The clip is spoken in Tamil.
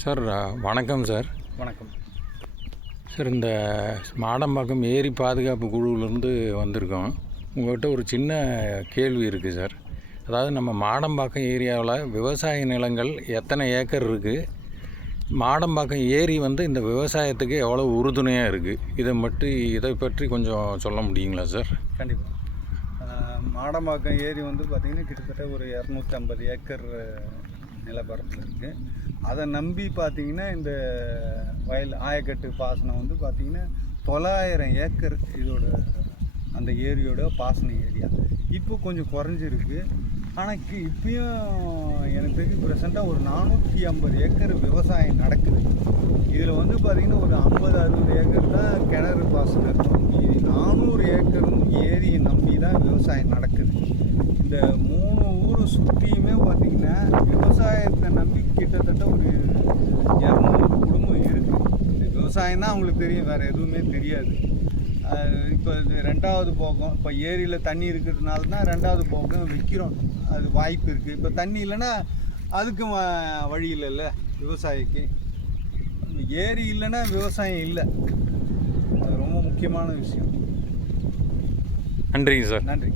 சார் வணக்கம் சார். வணக்கம் சார், இந்த மாடம்பாக்கம் ஏரி பாதுகாப்பு குழுவிலேருந்து வந்திருக்கோம். உங்கள்கிட்ட ஒரு சின்ன கேள்வி இருக்குது சார். அதாவது நம்ம மாடம்பாக்கம் ஏரியாவில் விவசாய நிலங்கள் எத்தனை ஏக்கர் இருக்குது, மாடம்பாக்கம் ஏரி இந்த விவசாயத்துக்கு எவ்வளோ உறுதுணையாக இருக்குது, இதை பற்றி கொஞ்சம் சொல்ல முடியுங்களா சார்? கண்டிப்பாக. மாடம்பாக்கம் ஏரி பார்த்திங்கன்னா கிட்டத்தட்ட ஒரு 250 ஏக்கர் நிலப்பரப்பில் இருக்குது. அதை நம்பி பார்த்திங்கன்னா இந்த வயல் ஆயக்கட்டு பாசனம் பார்த்திங்கன்னா 900 ஏக்கர் இதோட அந்த ஏரியோட பாசன ஏரியா. இப்போ கொஞ்சம் குறைஞ்சிருக்கு. ஆனால் இப்பயும் எனக்கு தெரிஞ்சு ப்ரெசண்ட்டாக ஒரு 450 ஏக்கர் விவசாயம் நடக்குது. இதில் பார்த்திங்கன்னா ஒரு 50-60 ஏக்கர் தான் கிணறு பாசனம் இருக்கும். 400 ஏக்கரும் ஏரியை நம்பி தான் விவசாயம் நடக்குது. இந்த 3 ஊர் சுற்றியுமே பார்த்திங்கன்னா விவசாயத்தை நம்பி கிட்டத்தட்ட ஒரு 200 குடும்பம் இருக்குது. இந்த விவசாயம் தான் அவங்களுக்கு தெரியும், வேறு எதுவுமே தெரியாது. இப்போ இது 2வது போகம், இப்போ ஏரியில் தண்ணி இருக்கிறதுனால தான் 2வது போகம் விற்கிறோம். அது வாய்ப்பு இருக்குது. இப்போ தண்ணி இல்லைன்னா அதுக்கும் வழி இல்லைல்ல விவசாயிக்கு. ஏரி இல்லைன்னா விவசாயம் இல்லை. அது ரொம்ப முக்கியமான விஷயம். நன்றிங்க சார். நன்றி.